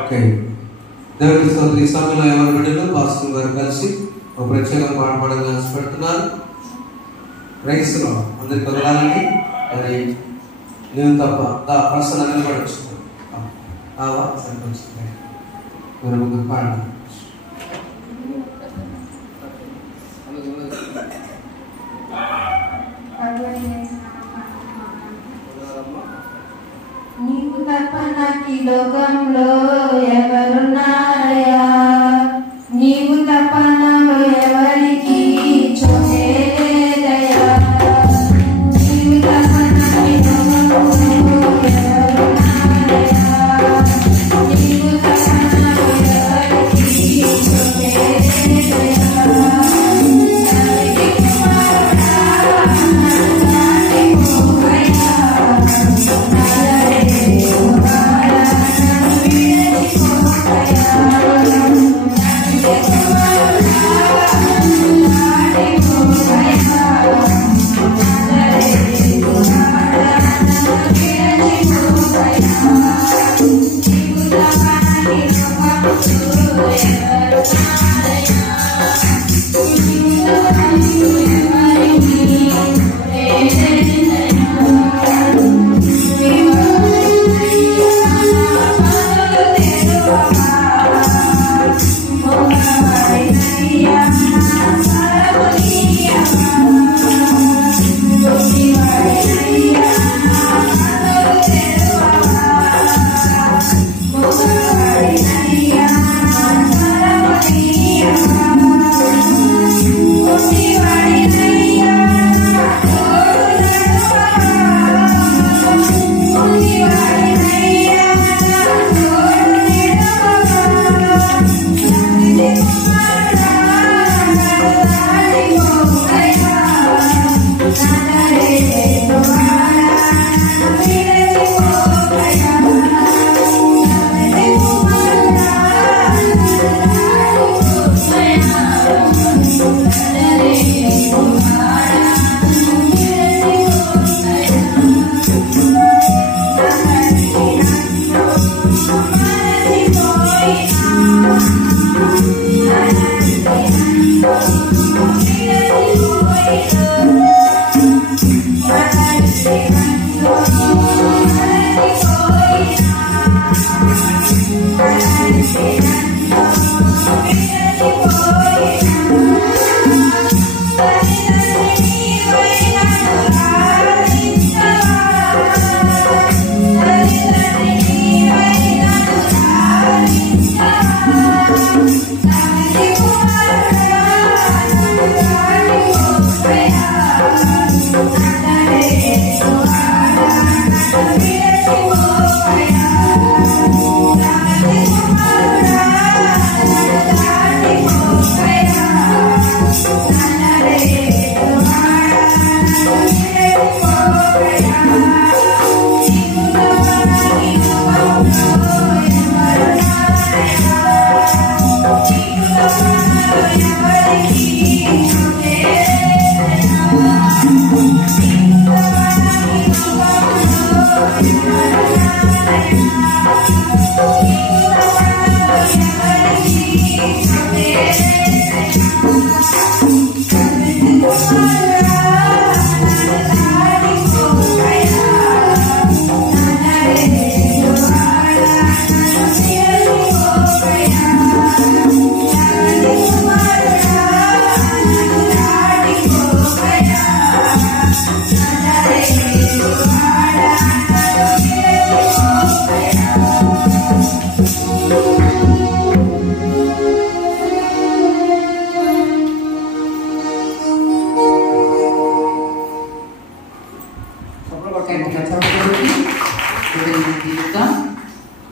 Okay, దేవుడి స్తోత్రం. ఈ సమయంలో ఎవరి బిడ్డలు పాస్టర్ గారు కలిసి ఒక ప్రత్యేక పాట పాడాలని ఆశపడుతున్నారు. రైస్లో అందరికి వదలాలని. మరి నేను తప్ప పర్సన్ అనేది కూడా వచ్చింది సరిపోతుంది. మరి ముందు పాడండి. నీకు తప్ప నాకు ఈ లోకంలో ఎవరున్నారయ్యా, నీవు తప్ప నాలో ఎవరికి చోటే లేదయ్యా, నీవు తప్ప నాకు ఈ లోకంలో ఎవరున్నారయ్యా, నీవు తప్ప నాలో ఎవరికి చోటే లేదయ్యా.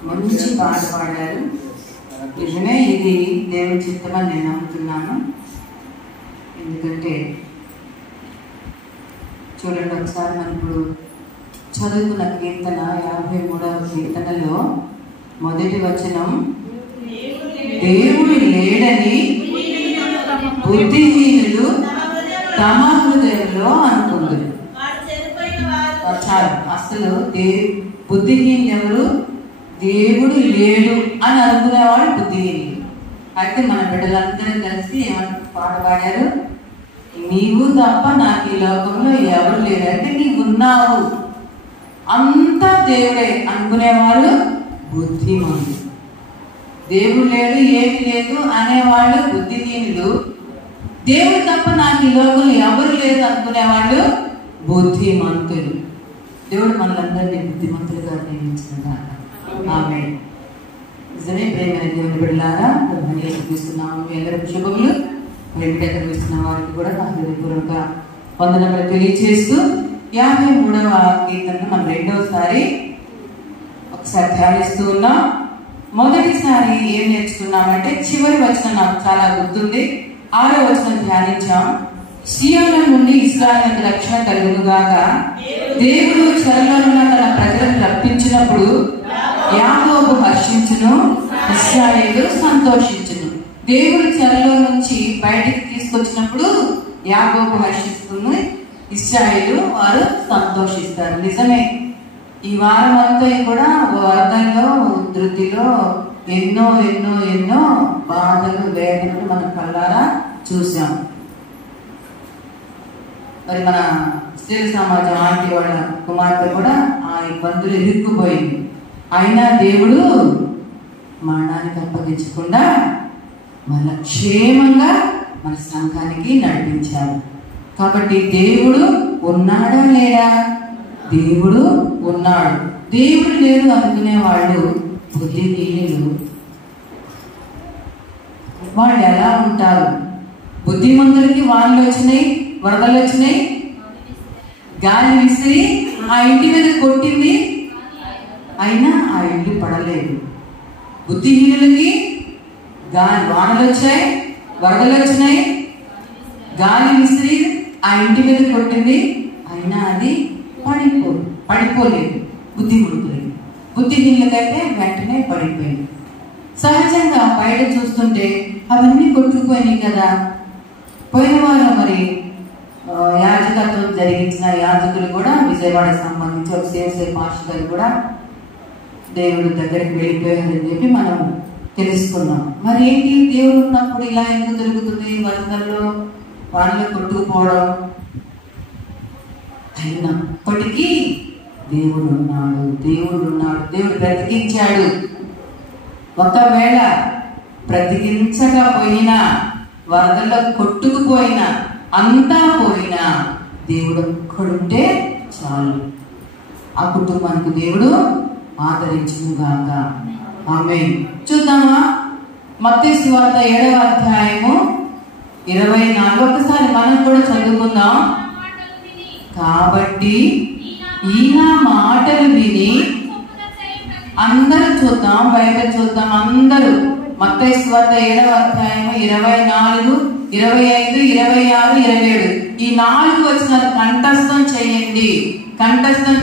మంచి పాట పాడారు. నిజమే, ఇది దేవుని చిత్తమని నేను నమ్ముతున్నాను. ఎందుకంటే చూడండి, ఒకసారి మనం ఇప్పుడు చదువుకున్న కీర్తన 53వ కీర్తనలో మొదటి వచనం, దేవుడు లేడని బుద్ధిహీనులు తమ హృదయంలో అనుకుందరు. చాలు. అసలు బుద్ధిహీనులు ఎవరు? దేవుడు లేడు అని అనుకునేవాడు బుద్ధిహీనులు. అయితే మన బిడ్డలందరూ కలిసి ఏమంటారు, పాట పాడారు, నీవు తప్ప నాకు ఈ లోకంలో ఎవరు లేరు. అంటే నీవు ఉన్నావు, అంతా దేవుడే అనుకునేవాడు బుద్ధిమంతుడు. దేవుడు లేడు, ఏమి లేదు అనేవాళ్ళు బుద్ధిహీనులు. దేవుడు తప్ప నాకు ఈ లోకంలో ఎవరు లేదు అనుకునేవాళ్ళు బుద్ధిమంతులు. దేవుడు మనందరినీ బుద్ధిమంతులుగా నియమించుకున్నాడు. ఆమేన్. నిజమే ప్రేమైన దేవుని బిడ్డలారా, చూస్తున్నాము. మీ అందరికి శుభములు. ఇస్తున్న వారికి కూడా నా హృదయపూర్వక వందనములు తెలియజేస్తూ 53వ కీర్తనను మనం రెండవసారి ఒకసారి ధ్యానిస్తూ ఉన్నాం. మొదటిసారి ఏం నేర్చుకున్నామంటే చివరి వచనం నాకు చాలా గుర్తుంది. 6వ వచనం ధ్యానించాం. సియోను నుండి ఇశ్రాయేలుకు రక్షణ కలుగునుగాక. దేవుడు చెరలోనున్న తన ప్రజలను రప్పించినప్పుడు యాకోబు హర్షించును, ఇశ్రాయేలు సంతోషించును. దేవుడు చెరలో నుంచి బయటికి తీసుకొచ్చినప్పుడు యాకోబు హర్షిస్తును, ఇశ్రాయేలు వారు సంతోషిస్తారు. నిజమే. ఈ వారం అంతా కూడా వరదల్లో, ఉధృతిలో ఎన్నో ఎన్నో ఎన్నో బాధలు, వేదనలు మనం కళ్ళారా చూసాం. మరి మన స్త్రీ సమాజం ఆంటీ వాళ్ళ కుమార్తె కూడా ఆ ఇబ్బందులు ఇరుక్కుపోయింది. అయినా దేవుడు మరణానికి అప్పగించకుండా మన క్షేమంగా మన సంఘానికి నడిపించారు. కాబట్టి దేవుడు ఉన్నాడా లేడా? దేవుడు ఉన్నాడు. దేవుడు లేడు అనుకునే వాళ్ళు బుద్ధిహీనులు. వాళ్ళు ఎలా ఉంటారు? బుద్ధిమంతులకి వాళ్ళు వచ్చినాయి, వరదలు వచ్చినాయి, గాలి విసిరి ఆ ఇంటి మీద కొట్టింది, అయినా ఆ ఇల్లు పడలేదు. బుద్ధిహీనులకి వానలు వచ్చాయి, వరదలు వచ్చినాయి, గాలి విసిరి ఆ ఇంటి మీద కొట్టింది, అయినా అది పడిపోలేదు. బుద్ధిహీనులకైతే వెంటనే పడిపోయింది. సహజంగా బయట చూస్తుంటే అవన్నీ కొట్టుకుపోయినాయి కదా. పోయిన వారం మరి యాజకత్వం జరిగించిన యాజకులు కూడా విజయవాడకు సంబంధించి ఒక సేవ పాస్టర్ కూడా దేవుడి దగ్గరికి వెళ్ళిపోయారని చెప్పి మనం తెలుసుకున్నాం. మరి ఏంటి, దేవుడు ఉన్నప్పుడు ఇలా ఎందుకు జరుగుతుంది? వరదల్లో వాళ్ళలో కొట్టుకుపోవడం. అయినప్పటికీ దేవుడు ఉన్నాడు, దేవుడు ఉన్నాడు, దేవుడు బ్రతికించాడు. ఒకవేళ బ్రతికించకపోయినా, వరదల్లో కొట్టుకుపోయినా, అంతా పోయినా, దేవుడు ఒక్కడుంటే చాలు. ఆ కుటుంబానికి దేవుడు ఆదరించుగాక. ఆమేన్. చూద్దామా? మత్తయి సువార్త 7వ అధ్యాయము 24. ఒకసారి మనం కూడా చదువుకుందాం. కాబట్టి ఈయన మాటలు విని, అందరూ చూద్దాం, బైబిల్ చూద్దాం అందరూ. మత్తయి సువార్త 7వ అధ్యాయము 24, 25, 26, 27 ఈ 4 వచనాలు కంఠస్థం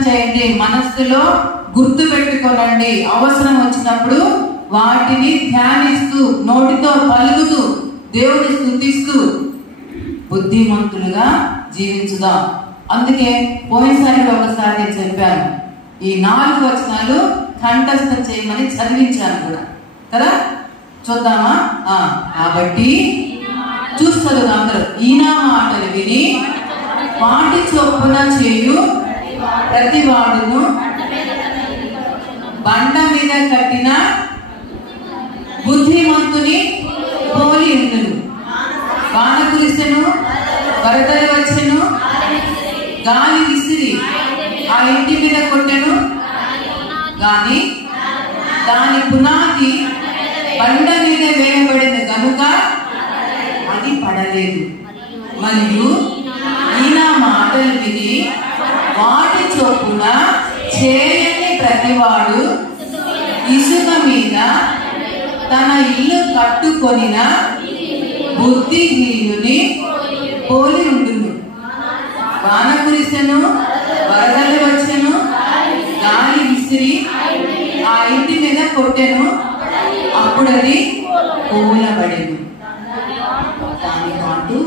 చేయండి, మనస్సులో గుర్తు పెట్టుకోనండి. అవసరం వచ్చినప్పుడు వాటిని ధ్యానిస్తూ, నోటితో పలుకుతూ, దేవుని స్తుతిస్తూ బుద్ధిమంతులుగా జీవించుదాం. అందుకే పోయినసారి ఒకసారి నేను చెప్పాను, ఈ 4 వచనాలు కంఠస్థం చేయమని చదివించాను కూడా కదా. చూద్దామా? కాబట్టి చూస్తారు అందరూ. ఈయన మాటలు విని వాటి చొప్పున చేయు ప్రతివాడును బండ మీద కట్టిన బుద్ధిమంతుని పోలి ఉండును. వాన కురిసెను, వరదలు వచ్చెను, గాలి విసిరి ఆ ఇంటి మీద కొట్టెను, గాని దాని పునాది బండ మీద వేయబడింది కనుక అది పడలేదు. మరియు ఈయన మాటలు విని వాటి చొప్పున చేయని ప్రతివాడు ఇసుక మీద తన ఇల్లు కట్టుకొనిన బుద్ధిహీనుని పోలి ఉండును. వాన కురిసెను, వరదలు వచ్చెను, గాలి విసిరి ఆ ఇంటి మీద కొట్టెను, అప్పుడు అది కూలబడెను. దాని పాటు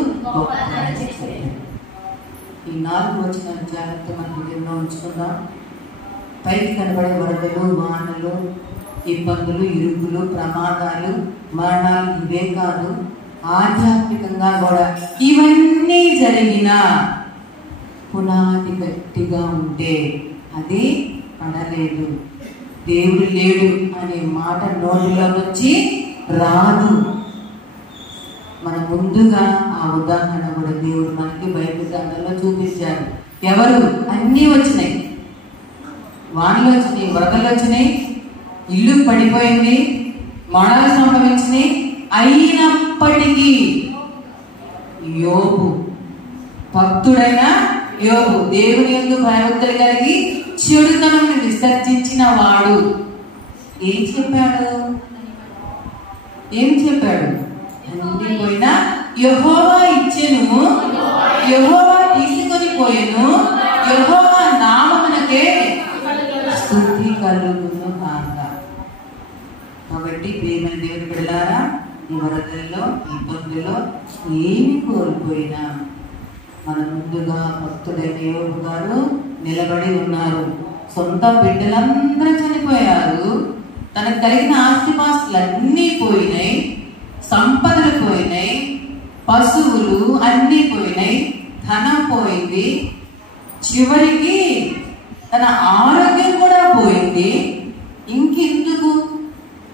ఈ ఈ 4 వచనాలు జాగ్రత్త మన హృదయంలో ఉంచుకుందాం. పైకి కనబడే వరదలు, వానలు, ఇబ్బందులు, ఇరుకులు, ప్రమాదాలు, మరణాలు ఇవే కాదు, ఆధ్యాత్మికంగా కూడా ఇవన్నీ జరిగిన పునాది గట్టిగా ఉంటే అది పడలేదు. దేవుడు లేడు అనే మాట నోటిలో నుంచి రాదు. మన ముందుగా ఆ ఉదాహరణ కూడా దేవుడు మనకి బైబిల్ గ్రంథంలో చూపించారు. ఎవరు? అన్నీ వచ్చినాయి, వానలు వచ్చినాయి, వరదలు వచ్చినాయి, ఇల్లు పడిపోయింది, మరణాలు సంభవించినాయి. అయినప్పటికీ యోబు, భక్తుడైన యోబు, దేవుని యందు భయభక్తులు కలిగి చెడుతనం విసర్జించిన వాడు ఏం చెప్పాడు? అన్ని పోయినా యెహోవా ఇచ్చెను, యెహోవా తీసుకొని పోయెను, యెహోవా నామమునకే స్తుతి కలుగును కాక. కాబట్టి ప్రియమైన దేవుని బిడ్డలారా, ఈ వరదల్లో, ఇబ్బందుల్లో ఏమి కోల్పోయినా మన ముందుగా భక్తుడైన యోబు గారు నిలబడి ఉన్నారు. సొంత బిడ్డలందరూ చనిపోయారు, తనకు కలిగిన ఆస్తిపాస్తులు అన్నీ పోయినాయి, సంపదలు పోయినాయి, పశువులు అన్నీ పోయినాయి, ధనం పోయింది, చివరికి తన ఆరోగ్యం కూడా పోయింది.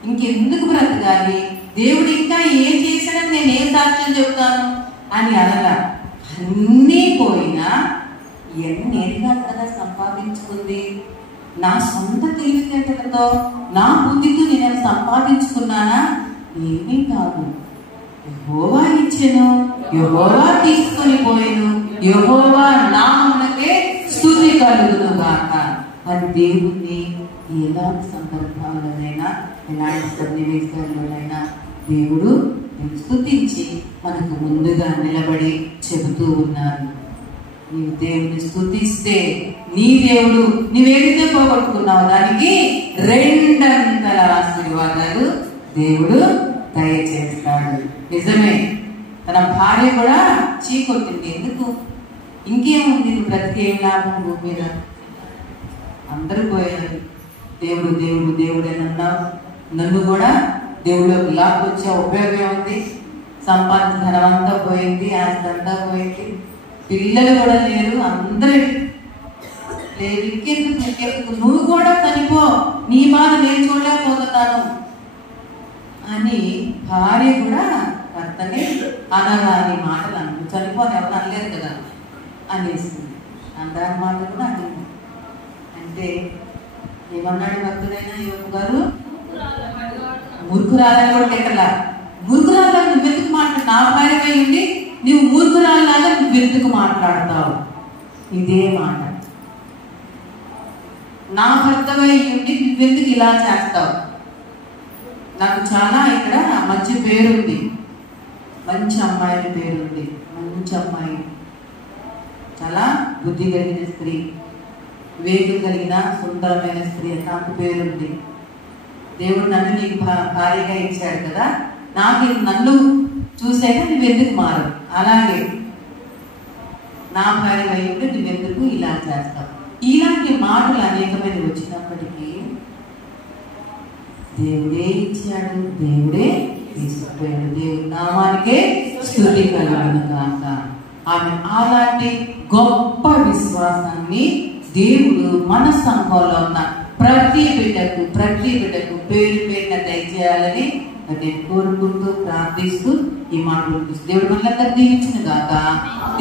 ఇంకెందుకు బ్రతకాలి? దేవుడు ఇంకా ఏం చేశాడని నేనేం సాక్ష్యం చెబుతాను అని అనగా, అన్నీ పోయినా నేను కాదు కదా సంపాదించుకుంది, నా సొంత తెలివితేటలతో, నా బుద్ధితో నేను సంపాదించుకున్నానా? ఏమీ కాదు. యెహోవా ఇచ్చెను, యెహోవా తీసుకొని పోయెను, యెహోవా నామమునకే స్తుతి కలుగును గాక అని దేవుణ్ణి ఎలాంటి సందర్భాలనైనా, ఎలాంటి సన్నివేశాల్లోనైనా దేవుడు స్తుతించి మనకు ముందుగా నిలబడి చెబుతూ ఉన్నారు. నీవు దేవుని స్తుతిస్తే నీ దేవుడు నీవేదైతే పోగొట్టుకున్నావు దానికి 2 ఆశీర్వాదాలు దేవుడు దయచేస్తాడు. నిజమే, తన భార్య కూడా చీకొట్టింది. ఎందుకు? ఇంకేముంది, నువ్వు బ్రతికేం లాభం భూమి మీద? అందరూ పోయారు. దేవుడు దేవుడు దేవుడు అని అన్నావు, నన్ను కూడా దేవుడిలోకి లాక్కొచ్చే ఉపయోగం ఉంది. సంపాదించిన ధనం అంతా పోయింది, ఆస్తి అంతా పోయింది, పిల్లలు కూడా లేరు, అందరూ లేదు. ఇంకెందుకు నువ్వు కూడా చనిపో, నీ బాధ నేను చూడలేకపోతున్నాను అని భార్య కూడా భర్తనే అనరాని మాటలు అను. చనిపోని ఎవరు అనలేదు కదా అనేసింది. అందరి మాటలు కూడా అనింది. అంటే ఏమన్నాడు భక్తుడైనా యోబు గారు? మూర్ఖురాలని కూడా తిట్టలా. మూర్ఖురాలని నువ్వెందుకు మాట్లాడు, నా భార్య ఉండి నువ్వు మూర్ఖురాలాగా నువ్వెందుకు మాట్లాడతావు? ఇదే మాట. నా భర్తవై ఉండి నువ్వెందుకు ఇలా చేస్తావు? నాకు చాలా ఇక్కడ మంచి పేరుంది, మంచి అమ్మాయి పేరుంది, మంచి అమ్మాయి, చాలా బుద్ధి కలిగిన స్త్రీ, వివేకం కలిగిన సుందరమైన స్త్రీ నాకు పేరుంది. దేవుడు నన్ను నీకు భార్యగా ఇచ్చాడు కదా, నన్ను చూసాక నువ్వెందుకు మారు? అలాగే నా భార్య వైపు నువ్వెందుకు ఇలా చేస్తావు? ఇలాంటి మాటలు అనేకమైన వచ్చినప్పటికీ దేవుడే ఇచ్చాడు, దేవుడే తీసుకుపోయాడు. దేవుడి నామానికే స్తుతి కలుగును గాక. ఆమె అలాంటి గొప్ప విశ్వాసాన్ని దేవుడు మన సంఘంలో ఉన్న ప్రతి బిడ్డకు పేరు పేరున దయచేయాలని నేను కోరుకుంటూ ప్రార్థిస్తూ ఈ మాటలు దేవుడు మనల్ని దీవించిన గాక.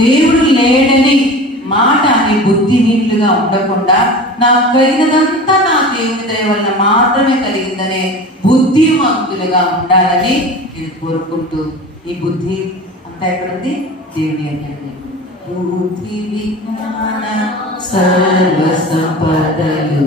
దేవుడు లేడని మాట అని బుద్ధిహీనులుగా ఉండకుండా నాకు కలిగినదంతా నా దేవుని దయ వలన మాత్రమే కలిగిందనే బుద్ధిమంతులుగా ఉండాలని నేను కోరుకుంటూ, ఈ బుద్ధి అంతా ఎక్కడుంది? దేవుని అన్నది. బుద్ధి విజ్ఞాన సర్వ సంపదలు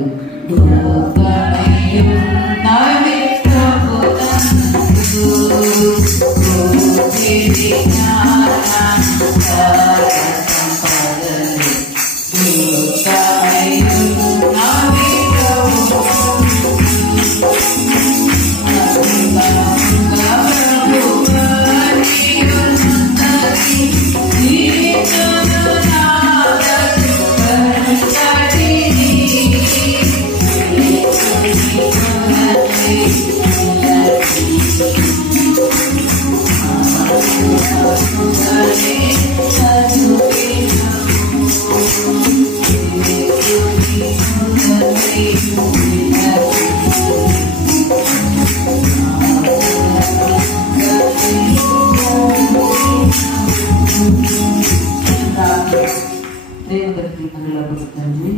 దేవతకి మరొక తండ్రి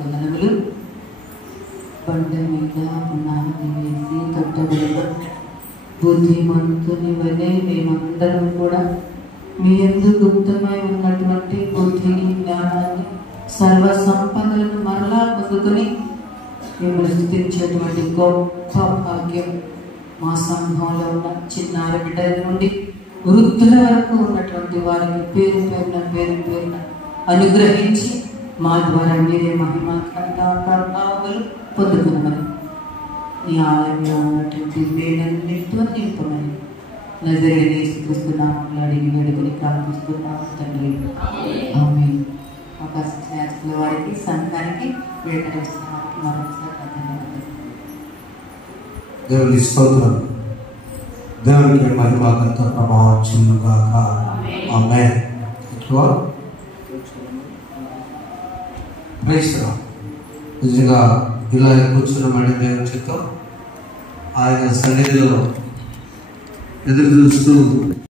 వందనములు. బండ మీద పునాది వేసి కట్టబడిన బుద్ధిమంతుని వలె మేమందరం కూడా మీ యందు గుప్తమై ఉన్నటువంటి బుద్ధిని, జ్ఞానాన్ని, సర్వ సంపదలను మరలా పొందుకొని మిమ్మల్ని స్తుతించేటువంటి గొప్ప భాగ్యం మా సంఘంలో ఉన్న చిన్నారి బిడ్డల నుండి వృద్ధుల వరకు ఉన్నటువంటి వారికి పేరు పేరున అనుగ్రహించి మా ద్వారా మీరే మహిమ ప్రభావాలు పొందుకున్నామని నీ ఆలయంలో ఉన్నటువంటి వేడన్నిటితో నింపమని నజరేయుడైన యేసుక్రీస్తు నామములో అడిగి వేడుకొని ప్రార్థిస్తున్నాము తండ్రి. ఆమేన్. అవకాశం ఇచ్చిన వారికి, సంఘానికి, వేడుకరిస్తున్న వారికి మరొకసారి ధన్యవాదాలు. దేవుని స్తోత్రం. దేవునికి మహిమ ఘనత ప్రభావం చెందుగాక. ఆమేన్. నిజంగా ఇలా కూర్చున్నామంటే దేవుని చిత్తం ఆయన సన్నిధిలో ఎదురు చూస్తూ